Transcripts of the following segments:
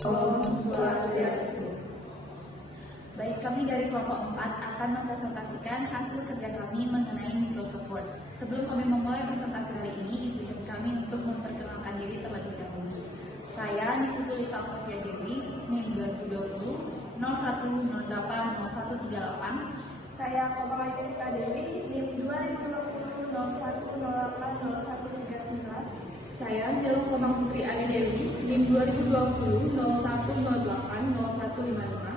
Om Swastiastu. Baik, kami dari kelompok 4 akan mempresentasikan hasil kerja kami mengenai Microsoft Word. Sebelum kami memulai presentasi hari ini, izinkan kami untuk memperkenalkan diri terlebih dahulu. Saya Nikutulita Octavia Dewi, NIM 2020 01080138. Saya Komal Jessica Dewi, NIM 2020 01080139. Saya Anjelo Komang Putri Ari Dewi, NIM 2020 01080155.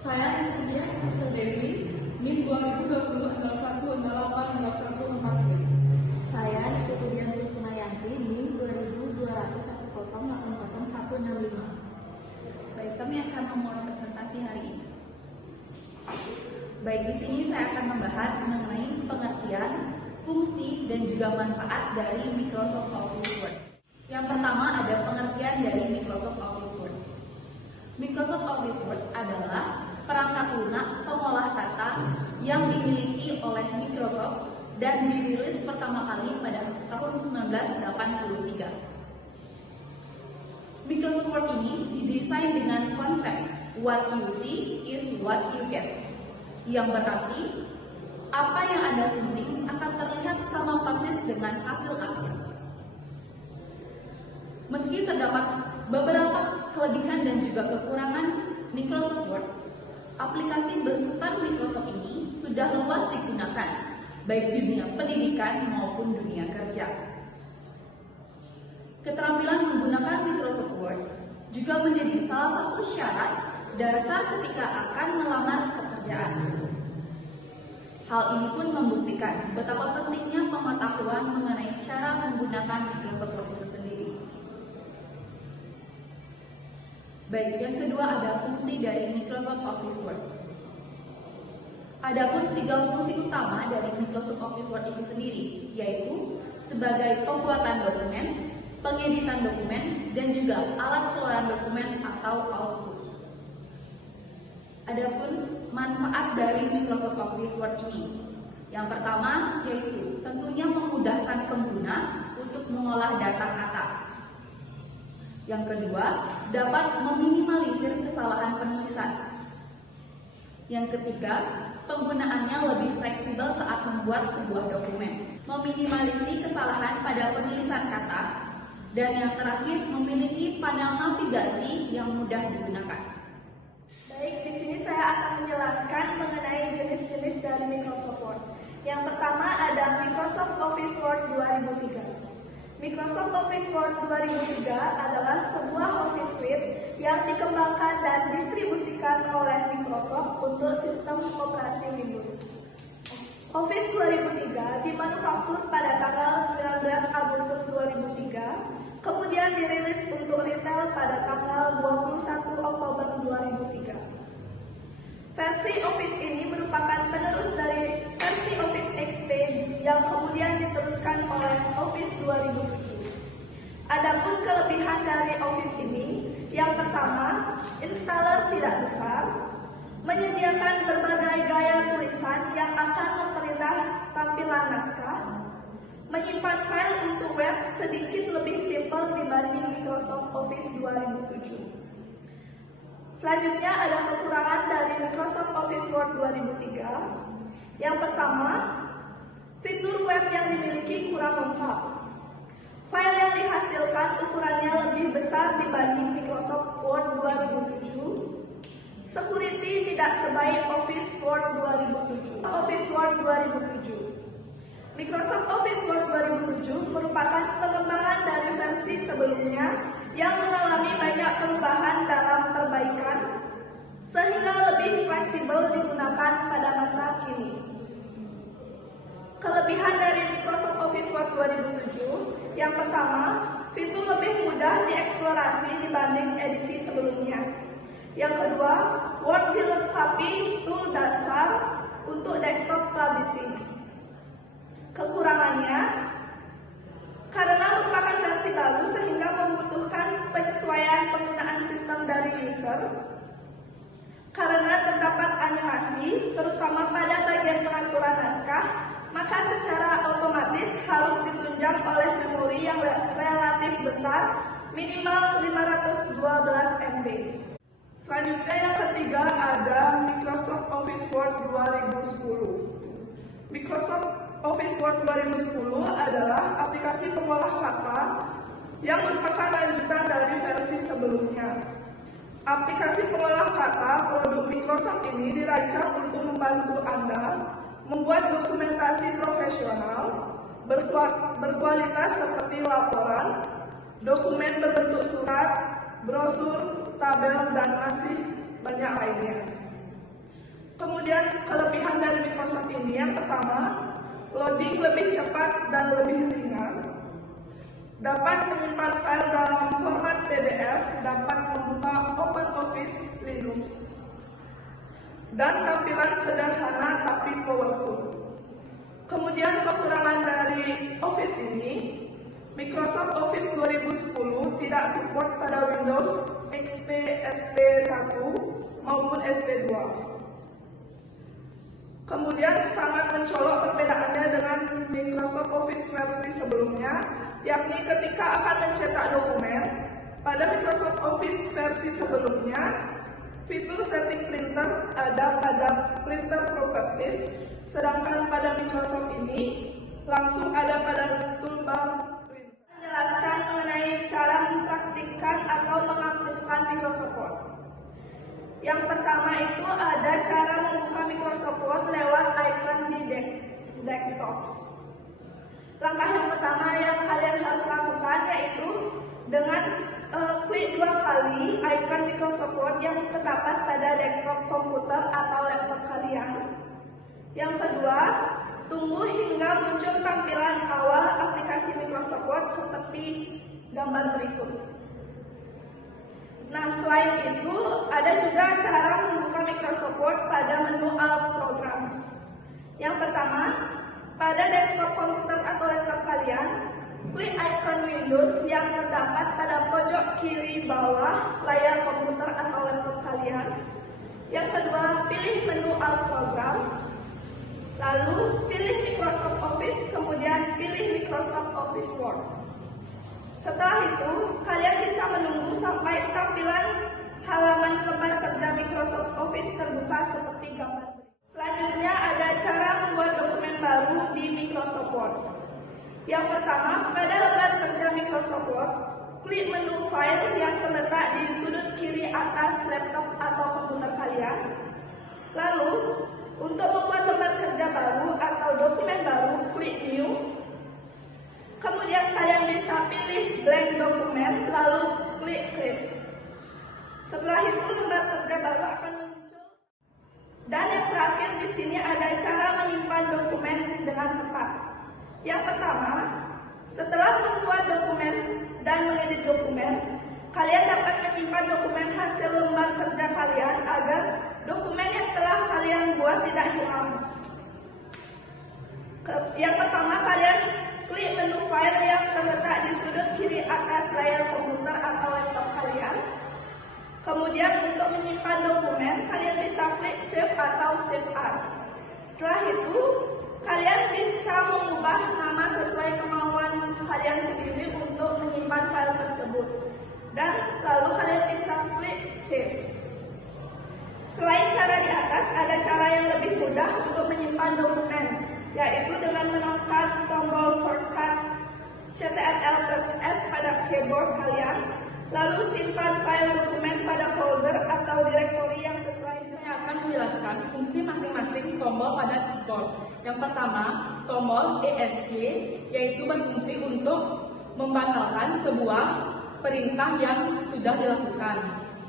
Saya Intilia Sastra Dewi, NIM 2020 01080143. Saya Nikutudian Kusmayanti, NIM 2021 Baik, kami akan memulai presentasi hari ini. Baik, di sini saya akan membahas mengenai pengertian, fungsi, dan juga manfaat dari Microsoft Office Word. Yang pertama ada pengertian dari Microsoft Office Word. Microsoft Office Word adalah perangkat lunak pengolah kata yang dimiliki oleh Microsoft dan dirilis pertama kali pada tahun 1983. Microsoft Word ini didesain dengan konsep what you see is what you get, yang berarti apa yang Anda sunting akan terlihat sama persis dengan hasil akhir. Meski terdapat beberapa kelebihan dan juga kekurangan Microsoft Word, aplikasi besutan Microsoft ini sudah luas digunakan, baik di dunia pendidikan maupun dunia kerja. Keterampilan menggunakan Microsoft Word juga menjadi salah satu syarat dasar ketika akan melamar pekerjaan. Hal ini pun membuktikan betapa pentingnya pengetahuan mengenai cara menggunakan Microsoft Word itu sendiri. Baik, yang kedua ada fungsi dari Microsoft Office Word. Adapun 3 fungsi utama dari Microsoft Office Word itu sendiri, yaitu sebagai pembuatan dokumen, pengeditan dokumen, dan juga alat keluaran dokumen atau output. Adapun manfaat dari Microsoft Office Word ini, yang pertama yaitu tentunya memudahkan pengguna untuk mengolah data kata. Yang kedua, dapat meminimalisir kesalahan penulisan. Yang ketiga, penggunaannya lebih fleksibel saat membuat sebuah dokumen, meminimalisir kesalahan pada penulisan kata, dan yang terakhir memiliki panel navigasi yang mudah digunakan. Baik, di sini saya akan menjelaskan mengenai jenis-jenis dari Microsoft Word. Yang pertama ada Microsoft Office Word 2003. Microsoft Office Word 2003 adalah sebuah Office Suite yang dikembangkan dan distribusikan oleh Microsoft untuk sistem operasi Windows. Office 2003 dimanufaktur pada tanggal 19 Agustus 2003, kemudian dirilis untuk retail pada tanggal 21 Oktober 2003. Versi Office ini merupakan penerus dari versi Office XP yang kemudian diteruskan oleh Office 2007. Adapun kelebihan dari Office ini, yang pertama, installer tidak besar, menyediakan berbagai gaya tulisan yang akan memperindah tampilan naskah, menyimpan file untuk web sedikit lebih simpel dibanding Microsoft Office 2007. Selanjutnya ada kekurangan dari Microsoft Office Word 2003. Yang pertama, fitur web yang dimiliki kurang lengkap. File yang dihasilkan ukurannya lebih besar dibanding Microsoft Word 2007. Security tidak sebaik Office Word 2007. Office Word 2007. Microsoft Office Word 2007 merupakan pengembangan dari versi sebelumnya yang mengalami banyak perubahan dalam perbaikan sehingga lebih fleksibel digunakan pada masa kini. Kelebihan dari Microsoft Office Word 2007, yang pertama, fitur lebih mudah dieksplorasi dibanding edisi sebelumnya. Yang kedua, Word dilengkapi tool dasar untuk desktop publishing. Kekurangannya, karena merupakan versi baru sehingga membutuhkan penyesuaian penggunaan sistem dari user. Karena terdapat animasi, terutama pada bagian pengaturan naskah, maka secara otomatis harus ditunjang oleh memori yang relatif relatif besar, minimal 512 MB. Selanjutnya yang ketiga ada Microsoft Office Word 2010. Microsoft Office Word 2010 adalah aplikasi pengolah kata yang merupakan lanjutan dari versi sebelumnya. Aplikasi pengolah kata produk Microsoft ini dirancang untuk membantu Anda membuat dokumentasi profesional berkualitas seperti laporan, dokumen berbentuk surat, brosur, tabel, dan masih banyak lainnya. Kemudian kelebihan dari Microsoft ini yang pertama, loading lebih cepat dan lebih ringan, dapat menyimpan file dalam format PDF, dapat membuka OpenOffice Linux, dan tampilan sederhana tapi powerful. Kemudian kekurangan dari Office ini, Microsoft Office 2010 tidak support pada Windows XP SP1 maupun SP2. Kemudian sangat mencolok perbedaannya dengan Microsoft Office versi sebelumnya, yakni ketika akan mencetak dokumen, pada Microsoft Office versi sebelumnya, fitur setting printer ada pada printer properties, sedangkan pada Microsoft ini langsung ada pada toolbar printer. Menjelaskan mengenai cara mempraktikkan atau mengaktifkan Microsoft Word. Yang pertama itu ada cara membuka Microsoft Word lewat icon di desktop. Langkah yang pertama yang kalian harus lakukan yaitu dengan klik 2 kali icon Microsoft Word yang terdapat pada desktop komputer atau laptop kalian. Yang kedua, tunggu hingga muncul tampilan awal aplikasi Microsoft Word seperti gambar berikut. Nah, selain itu, ada juga cara membuka Microsoft Word pada menu All Programs. Yang pertama, pada desktop komputer atau laptop kalian, klik icon Windows yang terdapat pada pojok kiri bawah layar komputer atau laptop kalian. Yang kedua, pilih menu All Programs, lalu pilih Microsoft Office, kemudian pilih Microsoft Office Word. Setelah itu, kalian bisa menunggu sampai tampilan halaman lembar kerja Microsoft Office terbuka seperti gambar berikut. Selanjutnya ada cara membuat dokumen baru di Microsoft Word. Yang pertama, pada lembar kerja Microsoft Word, klik menu file yang terletak di sudut kiri atas laptop atau komputer kalian. Lalu, untuk membuat lembar kerja baru atau dokumen baru, klik New. Kemudian kalian bisa pilih blank dokumen, lalu klik Create. Setelah itu lembar kerja baru akan muncul. Dan yang terakhir di sini ada cara menyimpan dokumen dengan tepat. Yang pertama, setelah membuat dokumen dan mengedit dokumen, kalian dapat menyimpan dokumen hasil lembar kerja kalian agar dokumen yang telah kalian buat tidak hilang. Yang pertama, kalian klik menu file yang terletak di sudut kiri atas layar komputer atau laptop kalian. Kemudian untuk menyimpan dokumen, kalian bisa klik Save atau Save As. Setelah itu, kalian bisa mengubah nama sesuai kemauan kalian sendiri untuk menyimpan file tersebut. Dan lalu kalian bisa klik Save. Selain cara di atas, ada cara yang lebih mudah untuk menyimpan dokumen, yaitu dengan menekan tombol shortcut Ctrl+S pada keyboard kalian, lalu simpan file dokumen pada folder atau direktori yang sesuai. Saya akan menjelaskan fungsi masing-masing tombol pada keyboard. Yang pertama, tombol ESC, yaitu berfungsi untuk membatalkan sebuah perintah yang sudah dilakukan.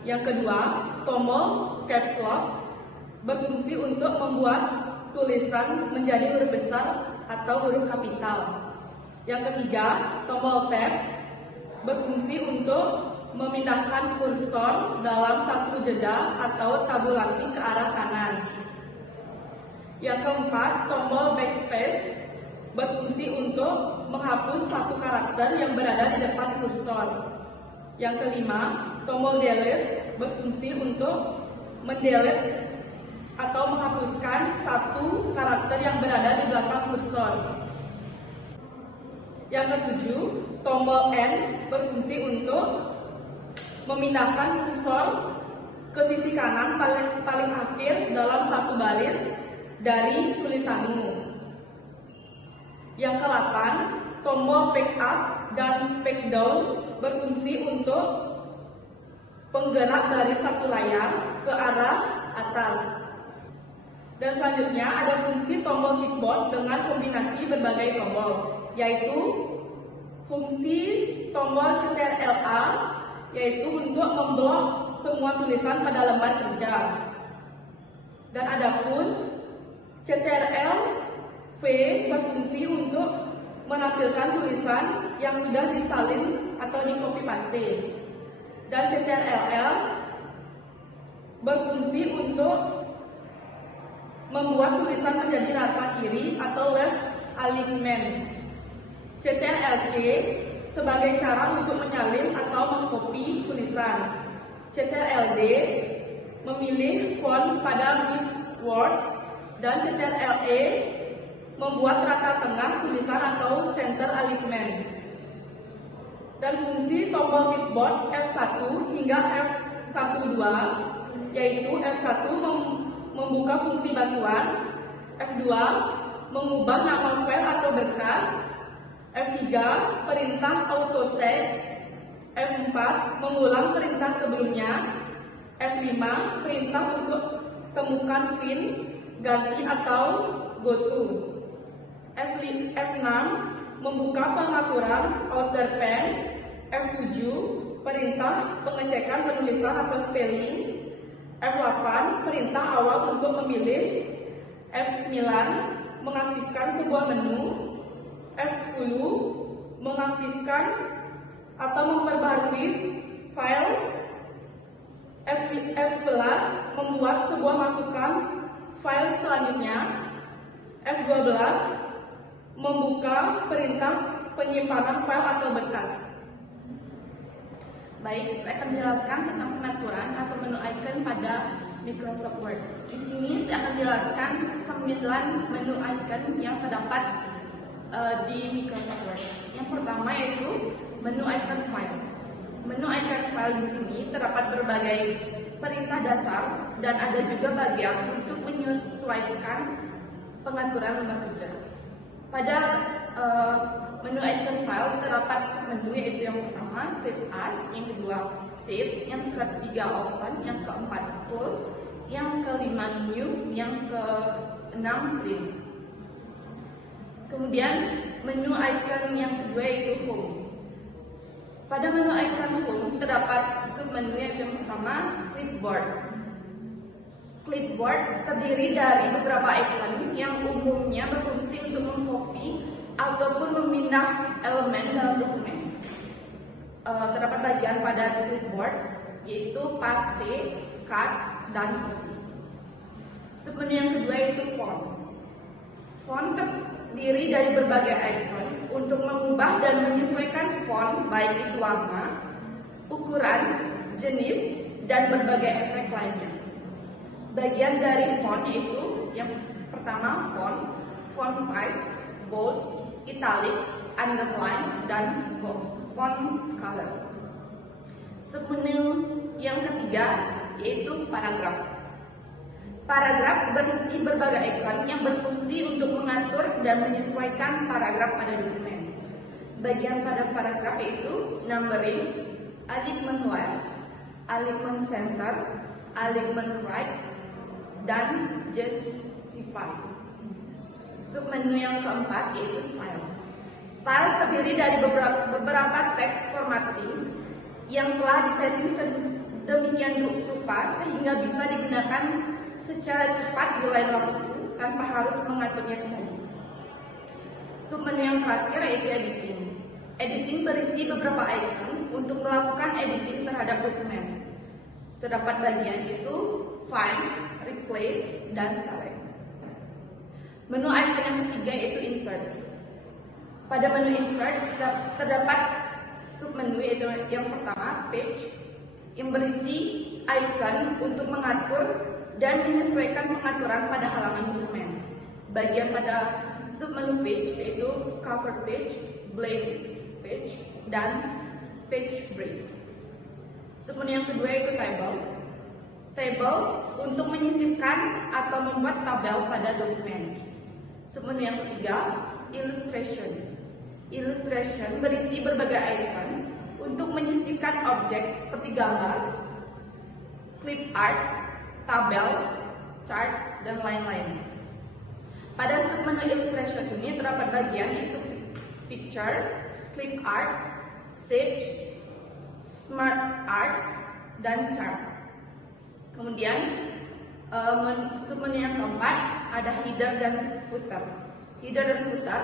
Yang kedua, tombol Caps Lock berfungsi untuk membuat tulisan menjadi huruf besar atau huruf kapital. Yang ketiga, tombol Tab berfungsi untuk memindahkan kursor dalam satu jeda atau tabulasi ke arah kanan. Yang keempat, tombol Backspace berfungsi untuk menghapus satu karakter yang berada di depan kursor. Yang kelima, tombol Delete berfungsi untuk mendelete atau menghapuskan satu karakter yang berada di belakang kursor. Yang ketujuh, tombol N berfungsi untuk memindahkan kursor ke sisi kanan paling akhir dalam satu baris dari tulisanmu. Yang ke-8, tombol pick up dan pick down berfungsi untuk penggerak dari satu layar ke arah atas. Dan selanjutnya ada fungsi tombol keyboard dengan kombinasi berbagai tombol, yaitu fungsi tombol Ctrl+A, yaitu untuk memblok semua tulisan pada lembar kerja. Dan adapun Ctrl+V berfungsi untuk menampilkan tulisan yang sudah disalin atau di copy paste. Dan Ctrl+L berfungsi untuk membuat tulisan menjadi rata kiri atau left alignment. Ctrl+C sebagai cara untuk menyalin atau mengcopy tulisan. Ctrl+D memilih font pada Miss Word, dan Ctrl+E membuat rata tengah tulisan atau center alignment. Dan fungsi tombol keyboard F1 hingga F12, yaitu F1 membuka fungsi bantuan, F2 mengubah nama file atau berkas, F3 perintah auto text, F4 mengulang perintah sebelumnya, F5 perintah untuk temukan pin, ganti atau go to, F6 membuka pengaturan outer pen, F7 perintah pengecekan penulisan atau spelling, F8 perintah awal untuk memilih, F9 mengaktifkan sebuah menu, F10 mengaktifkan atau memperbarui file, F11 membuat sebuah masukan file selanjutnya, F12 membuka perintah penyimpanan file atau berkas. Baik, saya akan menjelaskan tentang pengaturan atau menu icon pada Microsoft Word. Di sini saya akan menjelaskan 9 menu icon yang terdapat di Microsoft Word. Yang pertama yaitu menu icon file. Menu icon file di sini terdapat berbagai perintah dasar dan ada juga bagian untuk menyesuaikan pengaturan lembar kerja. Pada menu icon file terdapat submenu, yaitu yang pertama Save As, yang kedua Save, yang ketiga Open, yang keempat Close, yang kelima New, yang keenam Print. Kemudian menu icon yang kedua yaitu Home. Pada menu icon Home terdapat submenu yaitu yang pertama Clipboard. Clipboard terdiri dari beberapa icon yang umumnya berfungsi untuk mengcopy ataupun memindah elemen dalam dokumen. Terdapat bagian pada clipboard yaitu paste, cut, dan copy. Submenu yang kedua yaitu font. Font terdiri dari berbagai icon untuk mengubah dan menyesuaikan font, baik itu warna, ukuran, jenis, dan berbagai efek lainnya. Bagian dari font yaitu yang pertama font size, bold, italic, underline, dan font color. Submenu yang ketiga yaitu paragraf. Paragraf berisi berbagai icon yang berfungsi untuk mengatur dan menyesuaikan paragraf pada dokumen. Bagian pada paragraf yaitu numbering, alignment left, alignment center, alignment right, dan justify. Submenu yang keempat yaitu style. Style terdiri dari beberapa teks formatting yang telah disetting sedemikian rupa sehingga bisa digunakan secara cepat di lain waktu tanpa harus mengaturnya kembali. Submenu yang terakhir yaitu editing. Editing berisi beberapa icon untuk melakukan editing terhadap dokumen. Terdapat bagian itu find, replace, dan select. Menu icon yang ketiga yaitu insert. Pada menu insert terdapat submenu yaitu yang pertama page yang berisi icon untuk mengatur dan menyesuaikan pengaturan pada halaman dokumen. Bagian pada submenu page yaitu cover page, blank page, dan page break. Submenu yang kedua yaitu table. Table untuk menyisipkan atau membuat tabel pada dokumen. Submenu yang ketiga, illustration. Illustration berisi berbagai icon untuk menyisipkan objek seperti gambar, clip art, tabel, chart, dan lain-lain. Pada submenu illustration ini terdapat bagian yaitu picture, clip art, save, smart art, dan chart. Kemudian submenu yang keempat ada header dan footer. Header dan footer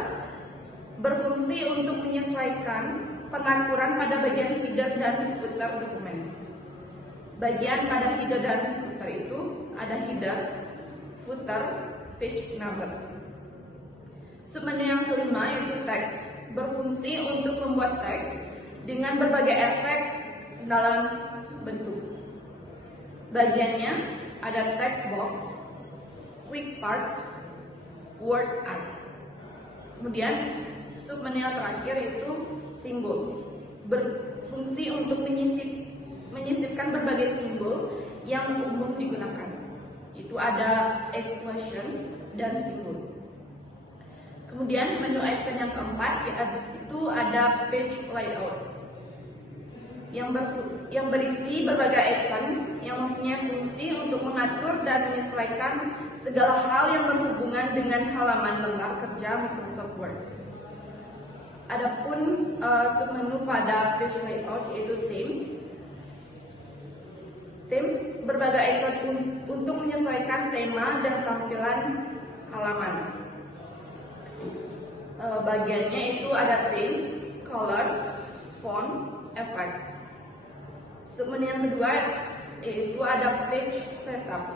berfungsi untuk menyesuaikan pengaturan pada bagian header dan footer dokumen. Bagian pada header dan footer itu ada header, footer, page number. Submenu yang kelima yaitu teks, berfungsi untuk membuat teks dengan berbagai efek dalam bentuk. Bagiannya ada text box, quick part, word art. Kemudian submenu yang terakhir yaitu simbol, berfungsi untuk menyisipkan berbagai simbol yang umum digunakan. Itu ada equation dan simbol. Kemudian menu icon yang keempat itu ada page layout yang berisi berbagai icon yang mempunyai fungsi untuk mengatur dan menyesuaikan segala hal yang berhubungan dengan halaman lembar kerja Microsoft Word. Adapun submenu pada page layout yaitu themes. Themes berbagai icon untuk menyesuaikan tema dan tampilan halaman. Bagiannya itu ada themes, colors, font, effect. Submenu yang kedua yaitu ada page setup,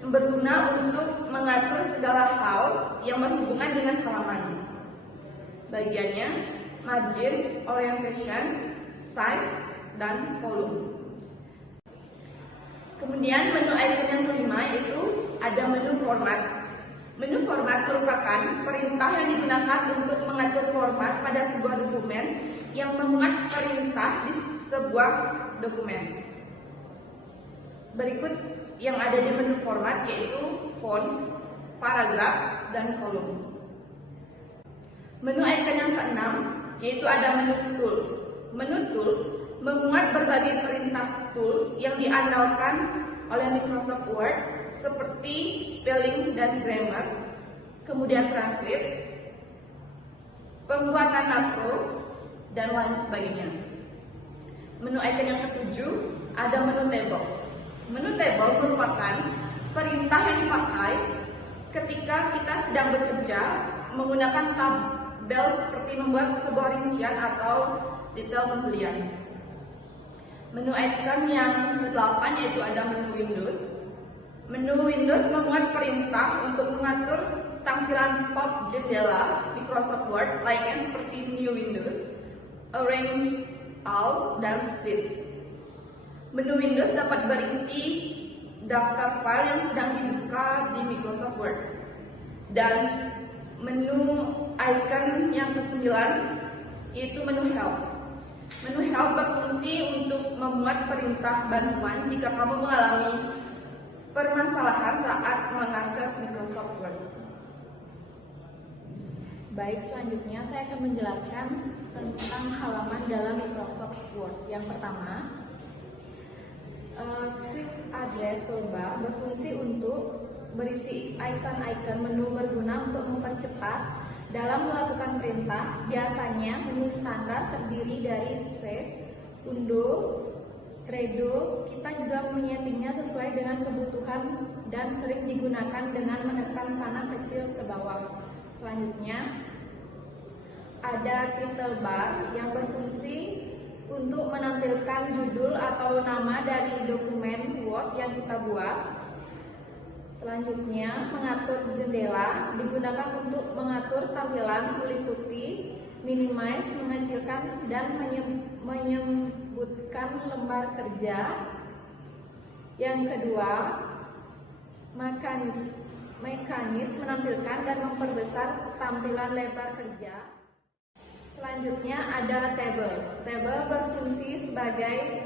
berguna untuk mengatur segala hal yang berhubungan dengan halaman. Bagiannya margin, orientation, size, dan volume. Kemudian menu icon yang kelima itu ada menu format. Menu format merupakan perintah yang digunakan untuk mengatur format pada sebuah dokumen yang memuat perintah di sebuah dokumen. Berikut yang ada di menu format yaitu font, paragraf, dan kolom. Menu icon yang keenam yaitu ada menu tools. Menu tools memuat berbagai perintah tools yang diandalkan oleh Microsoft Word seperti spelling dan grammar, kemudian translate, pembuatan makro, dan lain sebagainya. Menu icon yang ketujuh ada menu table. Menu table merupakan perintah yang dipakai ketika kita sedang bekerja menggunakan tabel seperti membuat sebuah rincian atau detail pembelian. Menu icon yang ke-8 yaitu ada menu Windows. Menu Windows memuat perintah untuk mengatur tampilan pop jendela Microsoft Word lainnya seperti New Windows, Arrange All, dan Split. Menu Windows dapat berisi daftar file yang sedang dibuka di Microsoft Word. Dan menu icon yang ke-9 yaitu menu Help. Menu Help berfungsi untuk memuat perintah bantuan jika kamu mengalami permasalahan saat mengakses Microsoft Word. Baik, selanjutnya saya akan menjelaskan tentang halaman dalam Microsoft Word. Yang pertama, Quick Address Toolbar berfungsi untuk berisi icon-icon menu berguna untuk mempercepat dalam melakukan perintah. Biasanya menu standar terdiri dari Save, Undo, Redo. Kita juga menyetingnya sesuai dengan kebutuhan dan sering digunakan dengan menekan panah kecil ke bawah. Selanjutnya ada Title Bar yang berfungsi untuk menampilkan judul atau nama dari dokumen Word yang kita buat. Selanjutnya, mengatur jendela digunakan untuk mengatur tampilan, meliputi, minimize, mengecilkan, dan menyebutkan lembar kerja. Yang kedua, mekanis menampilkan dan memperbesar tampilan lebar kerja. Selanjutnya ada table. Table berfungsi sebagai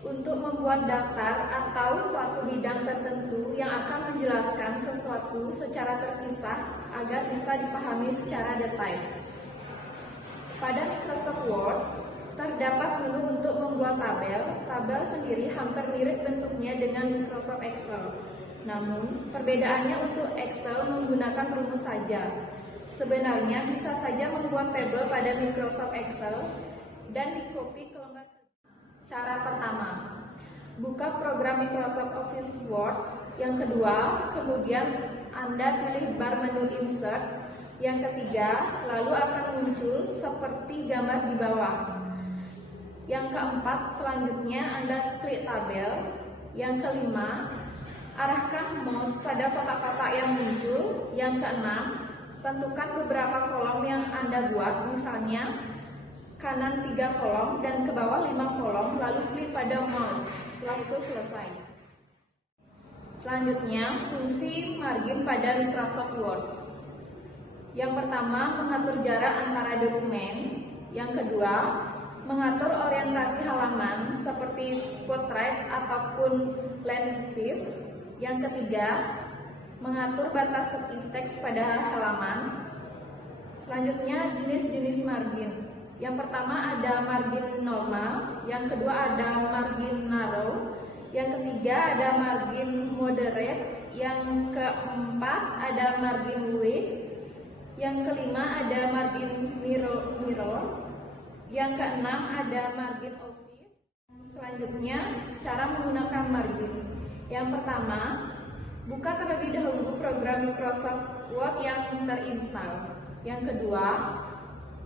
untuk membuat daftar atau suatu bidang tertentu yang akan menjelaskan sesuatu secara terpisah agar bisa dipahami secara detail. Pada Microsoft Word, terdapat menu untuk membuat tabel. Tabel sendiri hampir mirip bentuknya dengan Microsoft Excel. Namun, perbedaannya untuk Excel menggunakan rumus saja. Sebenarnya bisa saja membuat tabel pada Microsoft Excel dan dikopi ke lembar kerja. Cara pertama, buka program Microsoft Office Word. Yang kedua, kemudian Anda pilih bar menu Insert. Yang ketiga, lalu akan muncul seperti gambar di bawah. Yang keempat, selanjutnya Anda klik tabel. Yang kelima, arahkan mouse pada kotak-kotak yang muncul. Yang keenam, tentukan beberapa kolom yang Anda buat, misalnya kanan 3 kolom dan ke bawah 5 kolom, lalu klik pada mouse. Setelah itu selesai. Selanjutnya, fungsi margin pada Microsoft Word. Yang pertama, mengatur jarak antara dokumen. Yang kedua, mengatur orientasi halaman seperti portrait ataupun landscape. Yang ketiga, mengatur batas tepi teks pada halaman. Selanjutnya, jenis-jenis margin. Yang pertama ada margin normal, yang kedua ada margin narrow, yang ketiga ada margin moderate, yang keempat ada margin width, yang kelima ada margin mirror, yang keenam ada margin office. Selanjutnya, cara menggunakan margin. Yang pertama, buka terlebih dahulu program Microsoft Word yang terinstall. Yang kedua,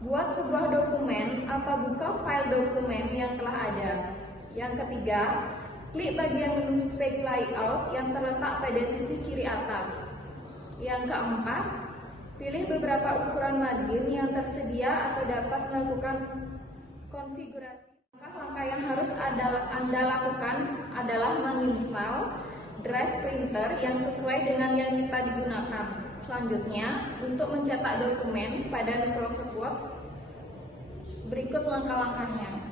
buat sebuah dokumen atau buka file dokumen yang telah ada. Yang ketiga, klik bagian menu Page Layout yang terletak pada sisi kiri atas. Yang keempat, pilih beberapa ukuran margin yang tersedia atau dapat melakukan konfigurasi. Langkah-langkah yang harus Anda lakukan adalah menginstal drive printer yang sesuai dengan yang kita digunakan. Selanjutnya, untuk mencetak dokumen pada Microsoft Word, berikut langkah-langkahnya.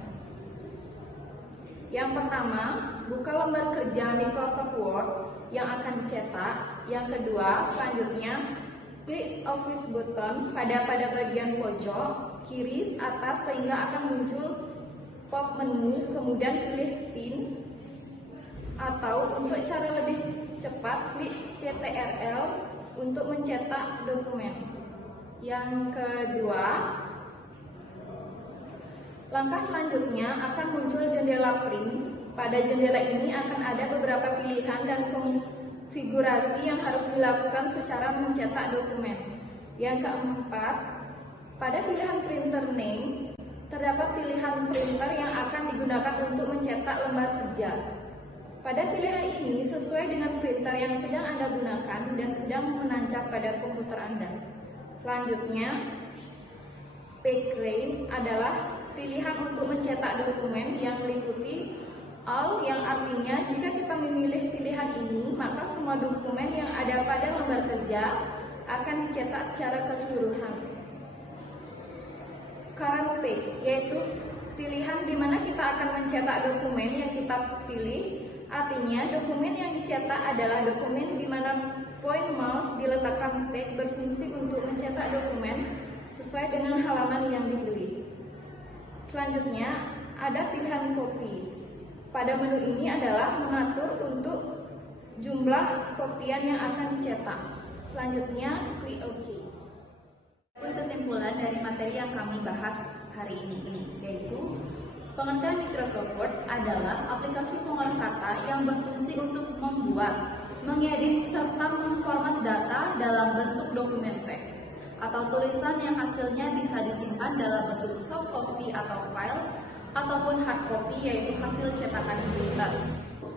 Yang pertama, buka lembar kerja Microsoft Word yang akan dicetak. Yang kedua, selanjutnya, klik Office button pada bagian pojok kiri atas sehingga akan muncul pop menu, kemudian pilih Pin. Atau untuk cara lebih cepat, klik CTRL untuk mencetak dokumen. Yang kedua, langkah selanjutnya akan muncul jendela print. Pada jendela ini akan ada beberapa pilihan dan konfigurasi yang harus dilakukan secara mencetak dokumen. Yang keempat, pada pilihan printer name, terdapat pilihan printer yang akan digunakan untuk mencetak lembar kerja. Pada pilihan ini sesuai dengan printer yang sedang Anda gunakan dan sedang menancap pada komputer Anda. Selanjutnya, background adalah pilihan untuk mencetak dokumen yang meliputi all, yang artinya jika kita memilih pilihan ini, maka semua dokumen yang ada pada lembar kerja akan dicetak secara keseluruhan. Current page, yaitu pilihan di mana kita akan mencetak dokumen yang kita pilih. Artinya, dokumen yang dicetak adalah dokumen di mana point mouse diletakkan page berfungsi untuk mencetak dokumen sesuai dengan halaman yang dipilih. Selanjutnya, ada pilihan copy. Pada menu ini adalah mengatur untuk jumlah kopian yang akan dicetak. Selanjutnya, klik OK. Kesimpulan dari materi yang kami bahas hari ini yaitu pengertian Microsoft Word adalah aplikasi pengolah kata yang berfungsi untuk membuat, mengedit, serta memformat data dalam bentuk dokumen teks atau tulisan yang hasilnya bisa disimpan dalam bentuk soft copy atau file ataupun hard copy, yaitu hasil cetakan printer.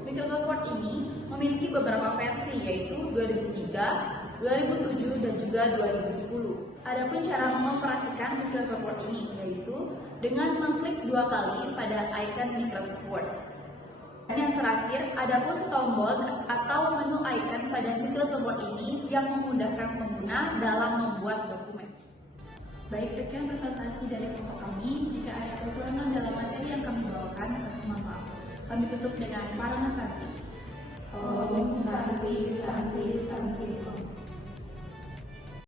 Microsoft Word ini memiliki beberapa versi, yaitu 2003, 2007, dan juga 2010. Adapun cara mengoperasikan Microsoft Word ini yaitu dengan mengklik 2 kali pada icon Microsoft Word. Dan yang terakhir, adapun tombol atau menu icon pada Microsoft Word ini yang memudahkan pengguna dalam membuat dokumen. Baik, sekian presentasi dari kelompok kami. Jika ada kekurangan dalam materi yang kami bawakan, kami mohon maaf. Kami tutup dengan Paramasanti. Om Santi Santi.